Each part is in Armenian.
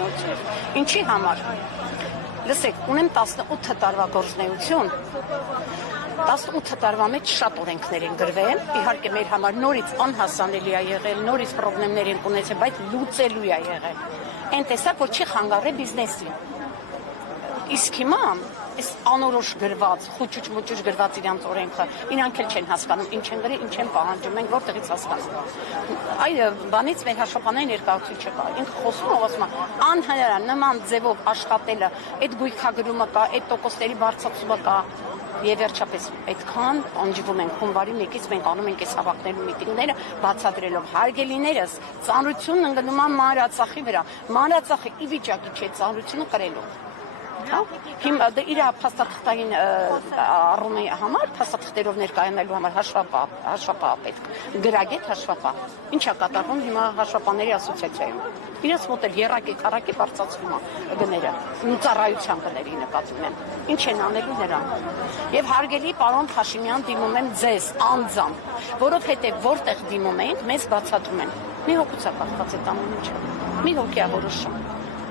գործունեություն։ Ինչի համար։ Լսեք, ունեմ 18 տարվա գործունեություն։ 18 տարվա մեջ շատ օրենքներ են գրվել, իհարկե մեր համար նորից անհասանելի է եղել, նորից խնդիրներ են ունեցել, բայց լուծելու է եղել։ Այն տեսակ, որ չի խանգարել բիզնեսին։ Իսկ հիմա այս անորոշ գրված, խուճուճ-մուճուճ գրված իրանց օրենքը, իրանք էլ չեն հասկանում, ինչ են գրի, ինչ են պահանջում, մենք որտեղից հասկանում։ Այդ բանից մեր հաշվապանային ներկայացուցիչ չկա։ Ինքը խոսում ով ասում է, անհնարին նման ձևով աշխատելը, այդ գույքագրումը կա, այդ տոկոսների բարձրացումը կա։ Եվ վերջապես այդքան անջվում ենք հունվարի 1-ից մենք անում ենք այս հավաքներու միտինգները բացատրելով հարգելիներս ծանրությունն ընկնում է մանրածախի վրա մանրածախը ի վիճակի չէ ծանրությունը կրելու հիմա իր փաստաթղթային առումի համար փաստաթղթերով ներկայանալու համար հաշվապահ պետք գրագետ հաշվապահ ինչա կատարվում հիմա հաշվապահների ասոցիացիայում իրենց մոտ էլ երակի քառակի բարձրացվում է գները ծառայության գների նկատում եմ ինչ են անելու նրան եւ հարգելի պարոն Փաշինյան դիմում եմ ձեզ անձամբ որովհետեւ որտեղ դիմում ենք մեզ բացատրում են մի հոգուցա կախված այդ ամեն ինչը մի հոգի է որոշում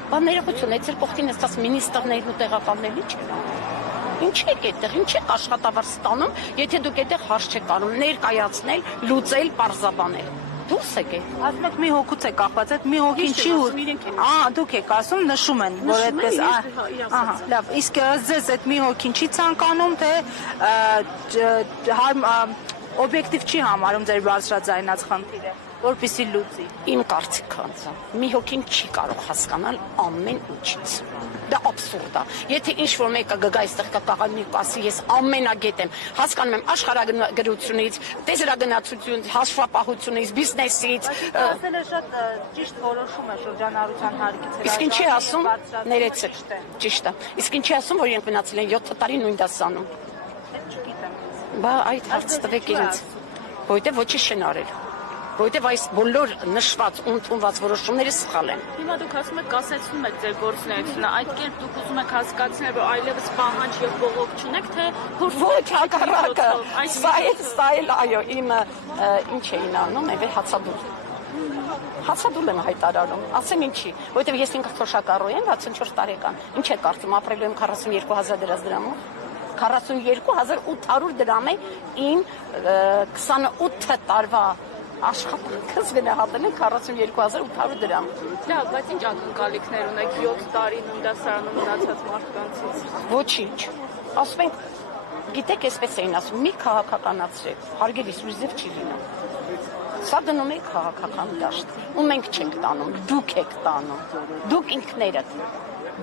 Բաներողություն, այդ կողքին էստաս մինիստրներն ու տեղականների չէ։ Ինչ եք այդտեղ, ինչ եք աշխատավար ստանում, եթե դուք այդտեղ հաշ չեք անում, ներկայացնել, լուծել, պարզաբանել։ Դուրս եկեք։ Ասում եք մի հոգուց է կախված, այդ մի հոգին չի դուք եք ասում, նշում են, որ այդպես ահա, լավ, իսկ ձեզ այդ մի հոգին չի ցանկանում, թե օբյեկտիվ չի համարում ձեր բարձրաձայնած խնդիրը, որպեսզի լուծի։ Իմ կարծիքով մի հոգին չի կարող հասկանալ ամեն ինչից։ Դա աբսուրդ է։ Եթե ինչ-որ մեկը գգա այստեղ կկաղանի ասի, ես ամենագետ եմ, հասկանում եմ աշխարհագրությունից, տեսարագնացությունից, հաշվապահությունից, բիզնեսից։ Ասել է շատ ճիշտ որոշում է շրջանառության հարկից։ Իսկ ինչի ասում, ներեցեք, ճիշտ է։ Իսկ ինչի ասում, որ իրենք մնացել են 7 տարի նույն դասանում։ Բա այդ հարց տվեք իրենց, որովհետև ոչինչ չեն արել, որովհետև այս բոլոր նշված ու ընդունված որոշումները սխալ են։ Հիմա դուք ասում եք կասեցնում եք ձեր գործունեությունը, այդ կերպ դուք ուզում եք հասկացնել, որ այլևս պահանջ եւ բողոք չունեք, թե ոչ հակառակը, սա էլ այո, իմը ինչ էին անում, այլ հացադուլ եմ հայտարարում, ասեմ ինչի, որովհետև ես ինքը թոշակառու եմ 64 տարեկան, ինչ եք կարծում, ապրելու եմ 42,000 դրամով 42,800 դրամ է իմ 28 տարվա աշխատանքս գնահատել են 42,800 դրամ։ Լավ, բայց ինչ ակնկալիքներ ունեք 7 տարի նույն դասարանում մնացած մարդկանցից։ Ոչինչ։ Ասում ենք, գիտեք, այսպես էին ասում, մի քաղաքականացրեք, հարգելիս ու ձև չի լինում։ Սա գնում եք քաղաքական դաշտ, ու մենք չենք տանում, դուք եք տանում, դուք ինքներդ,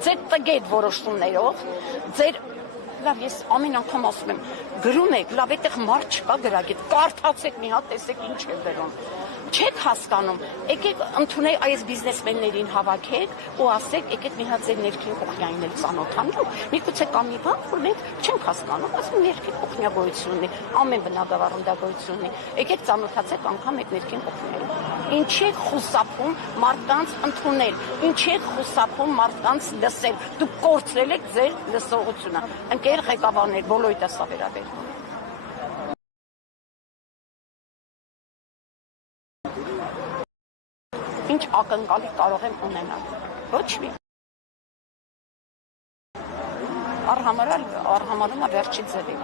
ձեր տգետ որոշումներով, ձեր Լավ, ես ամեն անգամ ասում եմ, գրում եք, լավ, այդտեղ մարդ չկա գրագետ, կարդացեք մի հատ, տեսեք ինչ է գրում։ Չեք հասկանում, եկեք ընդունեք այս բիզնեսմեններին հավաքեք ու ասեք, եկեք մի հատ ձեր ներքին կողքնային էլ ծանոթանալու, միգուցե կա մի բան, որ մենք չենք հասկանում, ասում ներքին կողքնյա գոյություն ունի, ամեն բնակավարում դա գոյություն ունի, եկեք ծանոթացեք անգամ այդ ներքին կողքները։ Ինչ եք խուսափում մարդկանց ընդունել, ինչ եք խուսափում մարդկանց լսել, դուք կորցրել եք ձեր լսողությունը, ընկեր ղեկավարներ, բոլորիդ է սա վերաբերվում։ Ինչ ակնկալի կարող եմ ունենալ, ոչ մի։ Արհամարում է վերջի ձևի,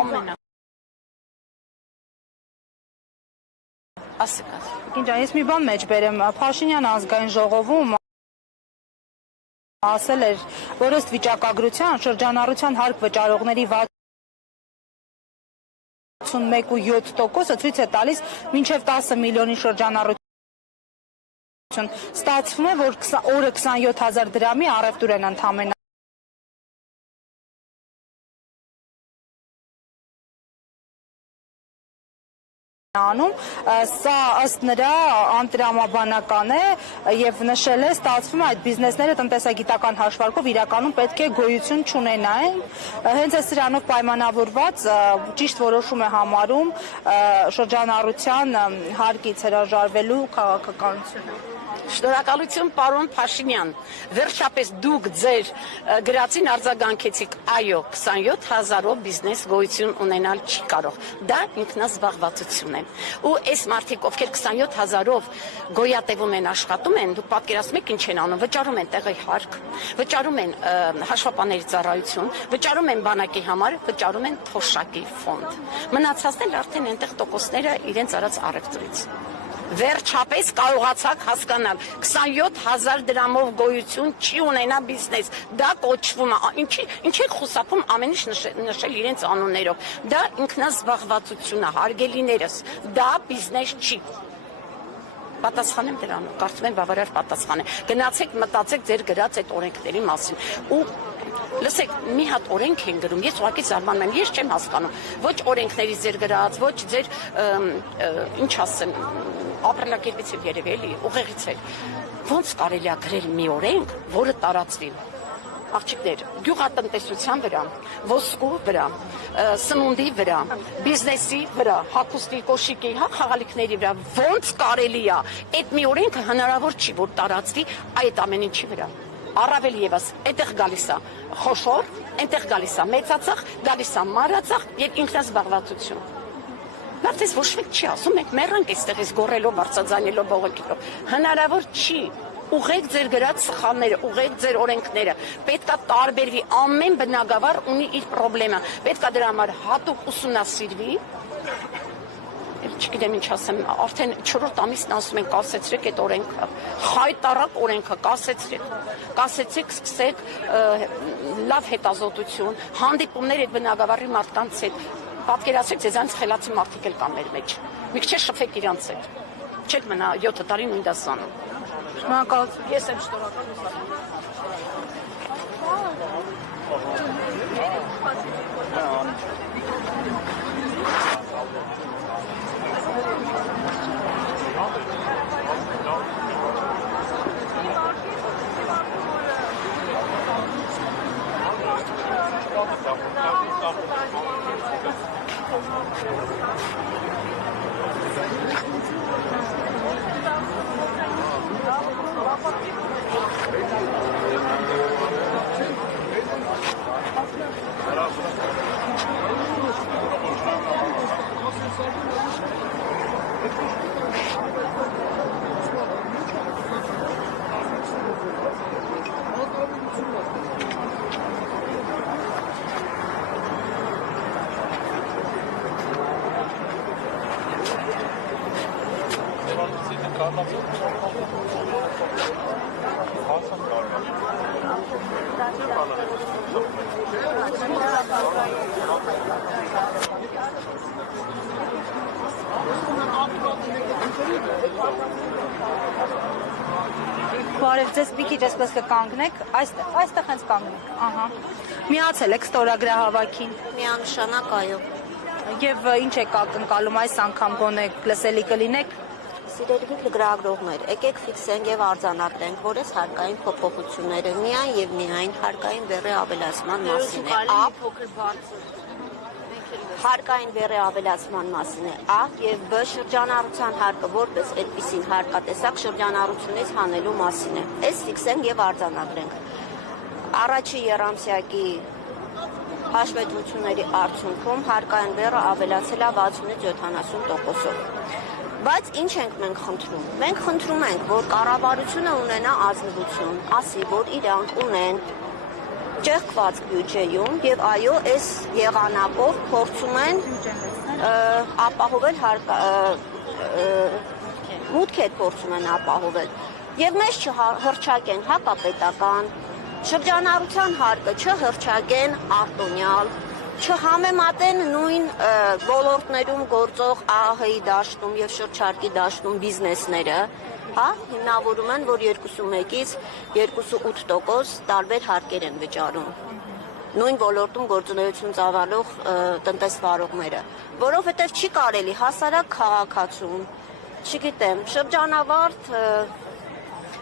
ամենը։ Ասիկաս։ Ինջան, ես մի բան մեջ բերեմ, Փաշինյան ազգային ժողովում ասել էր, որ ըստ վիճակագրության շրջանառության հարկ վճարողների 61.7%-ը ցույց է տալիս մինչև 10 միլիոնի շրջանառություն։ Ստացվում է, որ օրը 27,000 դրամի առևտուր են ընդամենը անում, սա ըստ նրա անտրամաբանական է եւ նշել է, ստացվում է այդ բիզնեսները տնտեսագիտական հաշվարկով իրականում պետք է գոյություն չունենային, հենց այս սրանով պայմանավորված ճիշտ որոշում է համարում շրջանառության հարկից հրաժարվելու քաղաքականությունը։ Շնորհակալություն պարոն Փաշինյան։ Վերջապես դուք ձեր գրածին արձագանքեցիք, այո, 27,000-ով բիզնես գոյություն ունենալ չի կարող։ Դա ինքնազբաղվածություն է։ Ու այս մարդիկ, ովքեր 27,000-ով գոյատևում են, աշխատում են, դուք պատկերացնում եք ինչ են անում, վճարում են տեղի հարկ, վճարում են հաշվապանների ծառայություն, վճարում են բանակի համար, վճարում են թոշակի ֆոնդ։ Մնացածն էլ արդեն այնտեղ տոկոսները իրենց արած առևտրից։ Վերջապես կարողացաք հասկանալ 27,000 դրամով գոյություն չի ունենա բիզնես, դա կոչվում է, ինչ է խուսափում ամեն ինչ նշել իրենց անուններով, դա ինքնազբաղվածություն է, հարգելիներս, դա բիզնես չի։ Պատասխանեմ դրան, կարծում եմ բավարար պատասխան է, գնացեք մտածեք ձեր գրած այդ օրենքների մասին ու լսեք, մի հատ օրենք են գրում, ես ուղղակի զարմանում եմ, ես չեմ հասկանում, ոչ օրենքներից ձեր գրած, ոչ ձեր, ինչ ասեմ, ապրելակերպից էլ երևի էլի, ուղեղից էլ, ոնց կարելի է գրել մի օրենք, որը տարածվի, աղջիկներ, գյուղատնտեսության վրա, ոսկու վրա, սնունդի վրա, բիզնեսի վրա, հագուստի, կոշիկի, խաղալիքների վրա, ոնց կարելի է, այդ մի օրենքը հնարավոր չի, որ տարածվի այդ ամեն ինչի վրա։ Առավել եւս, այնտեղ գալիս է խոշոր, այնտեղ գալիս է մեծածախ, գալիս է մանրածախ եւ ինքնազբաղվածություն։ Մարդես ոչ մեկ չի ասում, մենք մեռանք այստեղից գոռելով, բարձրաձայնելով, բողոքելով։ Հնարավոր չի։ Ուղղեք ձեր գրած սխալները, ուղղեք ձեր օրենքները։ Պետքա տարբերվի, ամեն բնակավար ունի իր խնդրեմը։ Պետքա դրա համար հատուկ ուսումնասիրվի։ Չգիտեմ ինչ ասեմ, արդեն 4-րդ ամիսն ասում են կասեցրեք այդ օրենքը, խայտառակ օրենքը կասեցեք, սկսեք լավ հետազոտություն, հանդիպումներ այդ բնակավարի մարդկանց հետ, պատկերացրեք ձեզանից խելացի մարդիկ էլ կան մեր մեջ, մի քիչ շփվեք իրանց հետ, չեք մնա 7 տարի նույն դասանում։ Շնորհակալություն։ Ես եմ շնորհակալ։ Բարև ձեզ, մի քիչ այսպես կկանգնեք, այստեղ հենց կանգնեք, ահա։ Միացել եք ստորագրահավաքին։ Միանշանակ այո։ Եվ ինչ եք ակնկալում այս անգամ գոնե լսելի կլինեք։ Սիրելի լրագրողներ, եկեք ֆիքսենք եւ արձանագրենք, որ այս հարկային փոփոխությունները միայն եւ միայն հարկային բեռի ավելացման մասին է։ Հարկային բեռի ավելացման մասին է A եւ B շրջանառության հարկը որպես այդպիսին հարկատեսակ շրջանառությունից հանելու մասին է։ Այս ֆիքսենք եւ արձանագրենք։ Առաջի եռամսյակի հաշվետվությունների արդյունքում հարկային բեռը ավելացել է 60-ից 70%-ով։ Բայց ինչ ենք մենք խնդրում։ Մենք խնդրում ենք, որ կառավարությունը ունենա ազնվություն, ասի, որ իրանք ունեն ճեղքված բյուջեում եւ այո, այս եղանակով փորձում են ապահովել մուտքեր փորձում են ապահովել եւ մեզ չհրճակեն հակապետական շրջանառության հարկը չհրճակեն արտոնյալ չհամեմատեն նույն ոլորտներում գործող ԱՀ-ի դաշտում եւ շրջարկի դաշտում բիզնեսները, հա, հիմնավորում են, որ 2.1-ից 2.8% տարբեր հարկեր են վճարում։ Նույն ոլորտում գործունեություն ծավալող տնտեսվարողները, որովհետեւ չի կարելի հասարակ քաղաքացուն, չգիտեմ, շրջանավարտ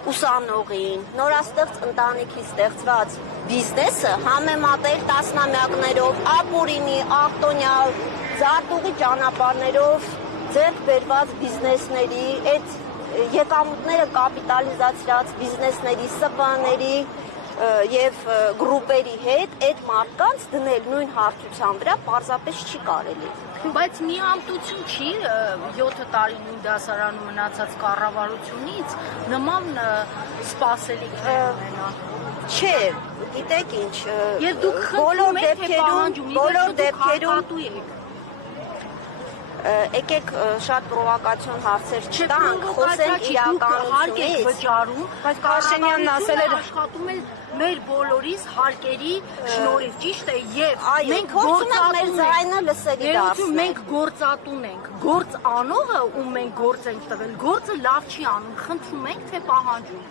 ուսանողին, նորաստեղծ ընտանիքի ստեղծված բիզնեսը համեմատել տասնամյակներով, ապուրինի, արտոնյալ, զարտուղի ճանապարհներով ձեռք բերված բիզնեսների, այդ եկամուտները կապիտալիզացրած բիզնեսների, ՍՊ-ների եւ գրուպերի հետ այդ մարդկանց դնել նույն հարթության վրա պարզապես չի կարելի։ Բայց մի ամտություն չի 7 տարի նույն դասարանում մնացած կառավարությունից նման սպասելիքներ ունենան։ Չէ, գիտեք ինչ, Եվ դուք խնդրում եք, թե պահանջում, բոլոր դեպքերում հատու եք։ եկեք շատ պրովոկացիոն հարցեր չտանք, խոսենք իրականությունից։ իրականությունից։ Վճարում, Բայց Փաշինյանն ասել էր աշխատում է մեր բոլորիս հարկերի շնորհիվ, ճիշտ է, եւ Մենք փորձում ենք մեր ձայնը լսելի դարձնել։ Մենք գործատուն ենք, գործ անողը, ում մենք գործ ենք տվել, գործը լավ չի անում, խնդրում ենք, թե պահանջում։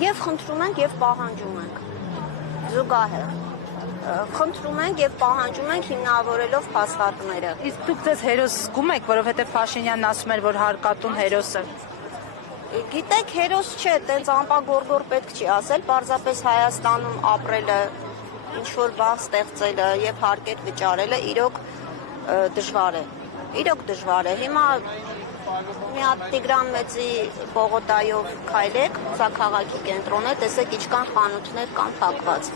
Եվ խնդրում ենք եւ պահանջում ենք զուգահեռ խնդրում ենք եւ պահանջում ենք հիմնավորելով փաստարկները։ Իսկ դուք ձեզ հերոս զգում եք, որովհետև Փաշինյանն ասում էր, որ հարկատուն հերոսը։ Գիտեք, հերոս չէ, տենց ամպագորգոր պետք չի ասել, պարզապես Հայաստանում ապրելը, ինչ որ բան ստեղծելը եւ հարկեր վճարելը իրոք դժվար է։ Իրոք դժվար է։ Հիմա մի հատ Տիգրան Մեծի պողոտայով քայլեք, սա քաղաքի կենտրոնն է, տեսեք ինչքան խանութներ կան փակված։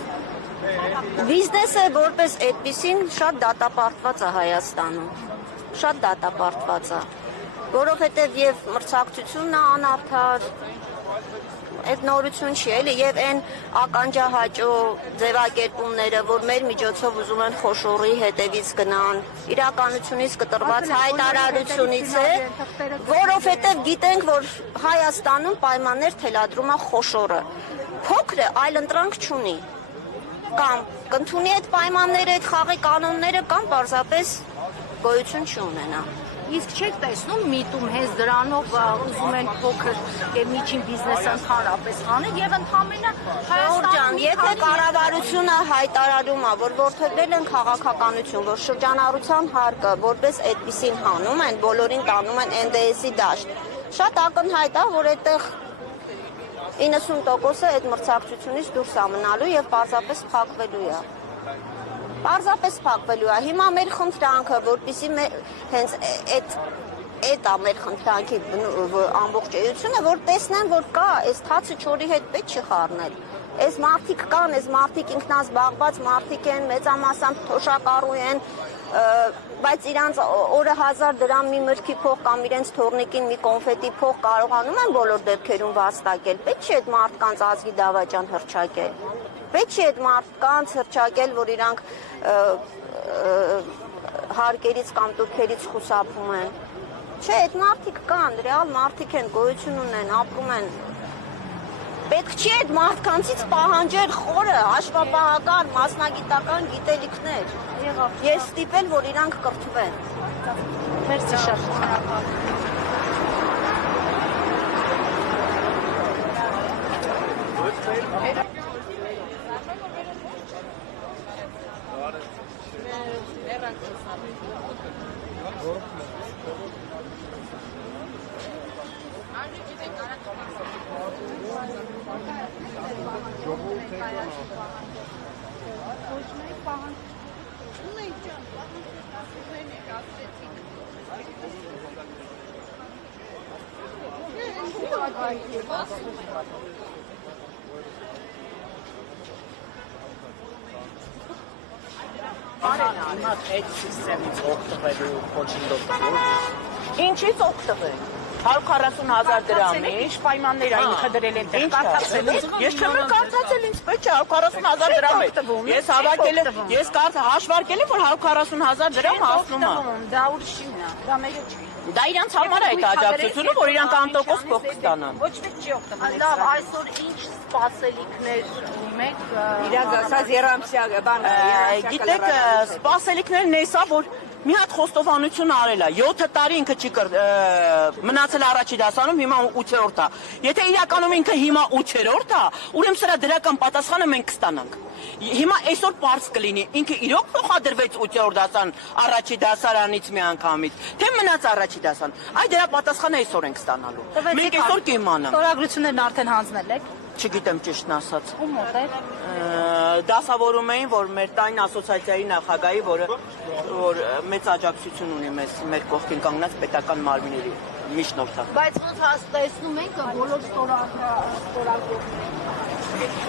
Բիզնեսը որպես այդպիսին շատ դատապարտված է Հայաստանում, շատ դատապարտված է, որովհետև եւ մրցակցությունն է անարդար, այդ նորություն չի էլի, եւ այն ականջահաճո ձևակերպումները, որ մեր միջոցով ուզում են խոշորի հետևից գնան, իրականությունից կտրված հայտարարությունից է, որովհետև գիտենք, որ Հայաստանում պայմաններ թելադրում է խոշորը, փոքրը այլընտրանք չունի, կամ կընդունի այդ պայմանները, այդ խաղի կանոնները, կամ պարզապես գոյություն չունենա։ Իսկ չեք տեսնում միտում հենց դրանով ուզում են փոքր եւ միջին բիզնեսը ընդհանրապես անել եւ ընդհանրապես Հայաստան, եթե կառավարությունը հայտարարում է, որ որդեգրել են քաղաքականություն, որ շրջանառության հարկը որպես այդպիսին հանում են, բոլորին տանում են NDS-ի դաշտ, շատ ակնհայտ է, որ այդտեղ 90%-ը այդ մրցակցությունից դուրս է մնալու եւ պարզապես փակվելու է։ Պարզապես փակվելու է։ Հիմա մեր խնդրանքը, որպեսզի հենց այդ է մեր խնդրանքի ամբողջ էությունը, որ տեսնեն, որ կա, այս թացը չորի հետ պետք չի խառնել։ Այս մարդիկ կան, այս մարդիկ ինքնազբաղված մարդիկ են, մեծամասամբ թոշակառու են, բայց իրանց օրը 1000 դրամ մի մրգի փող կամ իրենց թորնիկին մի կոնֆետի փող կարողանում են բոլոր դեպքերում վաստակել։ Պետք չի այդ մարդկանց ազգի դավաճան հռչակել։ Պետք չի այդ մարդկանց հռչակել, որ իրանք հարկերից կամ տուրքերից խուսափում են։ Չէ, այդ մարդիկ կան, ռեալ մարդիկ են, գոյություն ունեն, ապրում են։ Պետք չի այդ մարդկանցից պահանջել խորը, հաշվապահական, մասնագիտական գիտելիքներ եւ ստիպել, որ իրանք կրթվեն։ Մերսի շատ շնորհակալ։ Այդ սիստեմից օգտվելու խոչընդոտը Ինչից օգտվել։ 140,000 դրամի ինչ պայմաններ ինքը դրել են տեղ կարծացել եք։ Ես չեմ կարծացել ինձ պետք է 140,000 դրամ։ Ես հավաքել եմ, ես հաշվարկել եմ, որ 140,000 դրամ հասնում է։ Դա ուրիշին է, դա մերը չի։ Դա իրանց համար է այդ աջակցությունը, որ իրանք անտոկոս փող կստանան։ Ոչ մեկ չի օգտվել։ Լավ, այսօր ինչ սպասելիքներ ունեք։ իրաց ասած երամսյա բան Գիտեք, սպասելիքներն էսա, որ մի հատ խոստովանություն արել է 7 տարի ինքը չի մնացել առաջի դասանում, հիմա 8-րդ է։ Եթե իրականում ինքը հիմա 8-րդ է, ուրեմն սրա դրական պատասխանը մենք կստանանք։ Հիմա այսօր պարզ կլինի, ինքը իրոք փոխադրվեց 8-րդ դասան առաջի դասարանից մի անգամից, թե մնաց առաջի դասան։ Այդ դրա պատասխանը այսօր ենք ստանալու։ Մենք այսօր կիմանանք։ Ստորագրություններն արդեն հանձնել եք։ Չգիտեմ ճիշտն ասած։ Ում մոտ է։ Դասավորում էին, որ մեր տային ասոցիացիայի նախագահի, որ մեծ աջակցություն ունի մեր կողքին կանգնած պետական մարմինների։ միջնորդը։ Բայց ոնց հասկացնում ենք բոլոր ստորագրողները